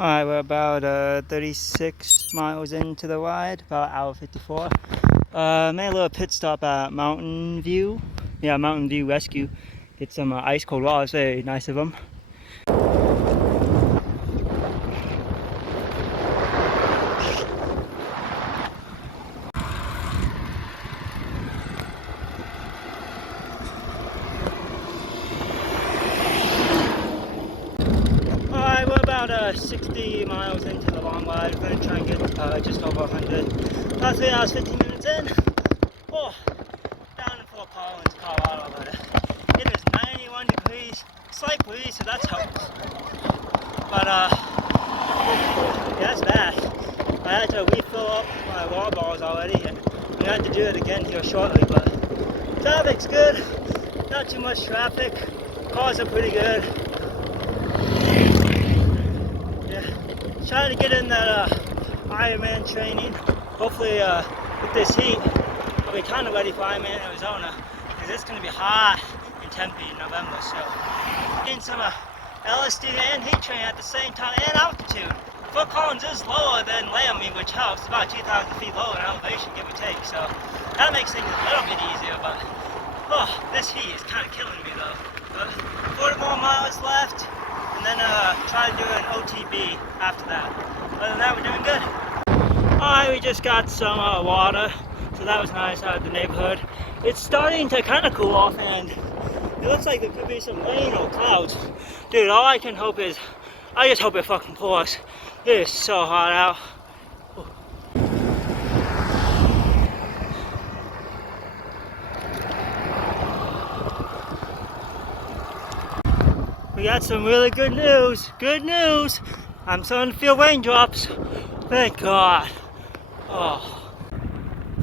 Alright, we're about 36 miles into the ride, about hour 54. Made a little pit stop at Mountain View. Yeah, Mountain View Rescue. Get some ice cold water, it's very nice of them. Alright, we're about 60 miles into the long ride. We're going to try and get just over 100. About 3 hours, 15 minutes in. Oh, down in Fort Collins, Colorado. But it is 91 degrees, slight breeze, so that's helps. But yeah, that's bad. I had to refill up my water bottles already, and I'm going to have to do it again here shortly. But traffic's good, not too much traffic. Cars are pretty good. Trying to get in that Ironman training. Hopefully with this heat, I'll be kind of ready for Ironman Arizona, because it's going to be hot in Tempe in November. So getting some LSD and heat training at the same time, and altitude. Fort Collins is lower than Laramie, which helps. It's about 2,000 feet lower in elevation, give or take. So that makes things a little bit easier, but this heat is kind of killing me though. But 40 more miles left. And then try to do an OTB after that. Other than that, we're doing good. Alright, we just got some water, so that was nice out of the neighborhood. It's starting to kind of cool off, and it looks like there could be some rain or clouds. Dude, all I can hope is, I just hope it fucking pours. It is so hot out. We got some really good news. Good news! I'm starting to feel raindrops. Thank God. Oh.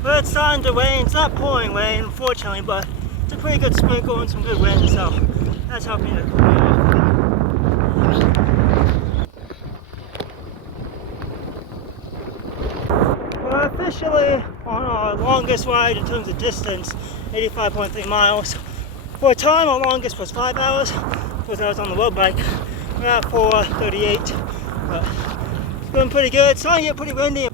But it's starting to rain. It's not pouring rain, unfortunately, but it's a pretty good sprinkle and some good wind, so that's helping to cool me off. We're officially on our longest ride in terms of distance, 85.3 miles. For a time, our longest was 5 hours. Because I was on the road bike. We're at 4:38, but it's been pretty good. It's starting to get pretty windy.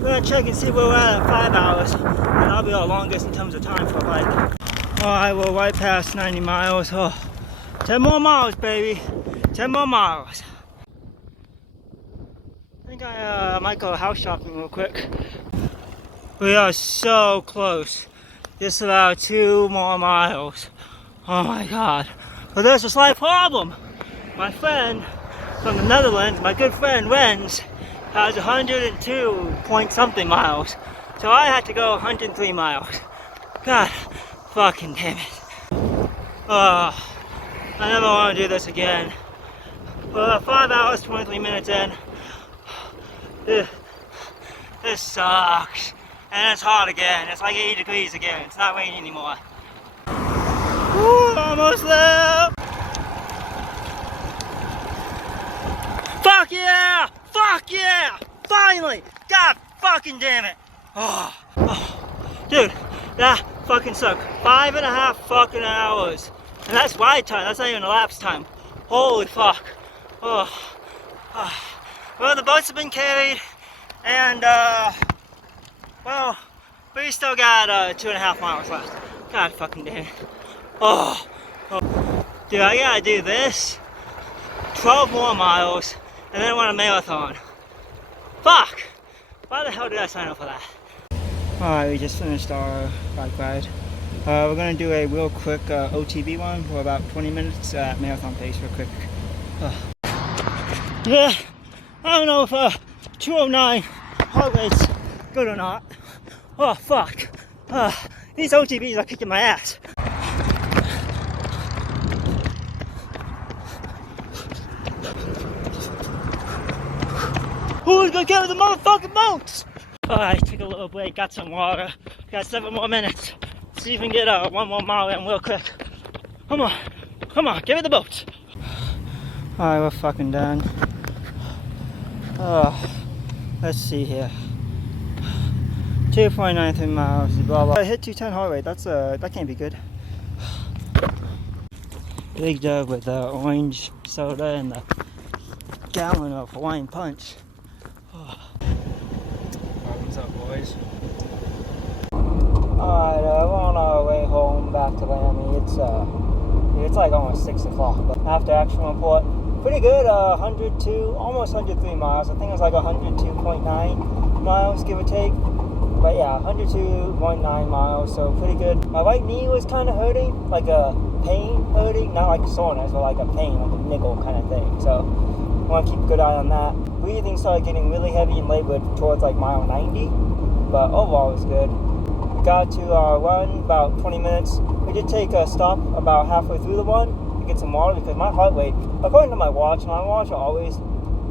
We're gonna check and see where we're at 5 hours, and that'll be our longest in terms of time for a bike. Alright, we're right past 90 miles. 10 more miles, baby. 10 more miles. I think I might go house shopping real quick. We are so close. Just about 2 more miles. Oh my God. But there's a slight problem. My friend from the Netherlands, my good friend Rens, has 102 point something miles. So I had to go 103 miles. God fucking damn it. I never want to do this again. We're 5 hours, 23 minutes in. This sucks. And it's hot again. It's like 80 degrees again. It's not raining anymore. Ooh, almost there! Fuck yeah! Fuck yeah! Finally! God fucking damn it! Oh. Dude, that fucking sucked. 5.5 fucking hours. And that's ride time, that's not even elapsed time. Holy fuck. Well, the boats have been carried, and well, we still got 2.5 miles left. God fucking damn it. Oh, dude, I gotta do this, 12 more miles, and then I want a marathon. Fuck! Why the hell did I sign up for that? Alright, we just finished our bike ride. We're gonna do a real quick OTB one for about 20 minutes at marathon pace real quick. Yeah, I don't know if 209 heart rate's good or not. Oh, fuck. These OTBs are kicking my ass. Who's gonna get the motherfucking boats? Alright, took a little break, got some water. Got 7 more minutes. See if we can get 1 more mile in real quick. Come on, give me the boats. Alright, we're fucking done. Let's see here. 2.93 miles, blah blah. I hit 210 heart rate, that can't be good. Big Dog with the orange soda and the gallon of Hawaiian Punch. What's up, boys? Alright, we're on our way home back to Miami. It's like almost 6 o'clock. But after action report, pretty good. 102, almost 103 miles. I think it was like 102.9 miles, give or take. But yeah, 102.9 miles, so pretty good. My right knee was kind of hurting, like a pain hurting, not like a soreness, but like a pain, like a niggle kind of thing. So I want to keep a good eye on that. Breathing started getting really heavy and labored towards like mile 90, but overall it was good. We got to our run about 20 minutes. We did take a stop about halfway through the run to get some water because my heart rate, according to my watch always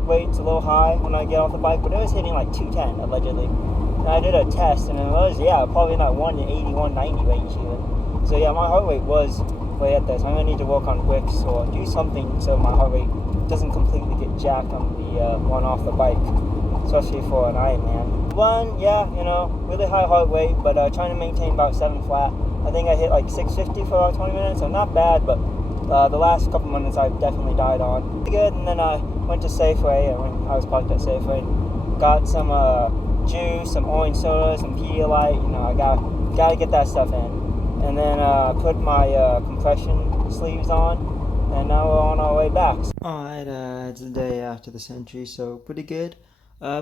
rates a little high when I get off the bike, but it was hitting like 210 allegedly. And I did a test and it was, probably not 180, 190 range even. So yeah, my heart rate was way at this. I'm gonna need to work on wicks or do something so my heart rate doesn't completely get jacked on the one off the bike, especially for an Ironman. Run, really high heart rate, but trying to maintain about 7 flat. I think I hit like 650 for about 20 minutes, so not bad, but the last couple minutes I definitely died on. Good, and then I went to Safeway, and when I was parked at Safeway, got some juice, some orange soda, some Pedialyte. I gotta get that stuff in, and then put my compression sleeves on, and now we're on our way back. Alright, it's the day after the century, so pretty good.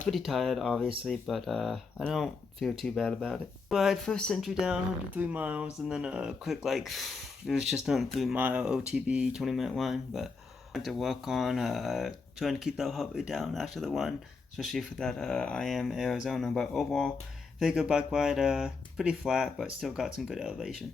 Pretty tired, obviously, but I don't feel too bad about it. But first century down, 103 miles, and then a quick, it was just on 3-mile OTB, 20-minute run, but I had to work on trying to keep that heart rate down after the run, especially for that I am Arizona. But overall, very good bike ride, pretty flat, but still got some good elevation.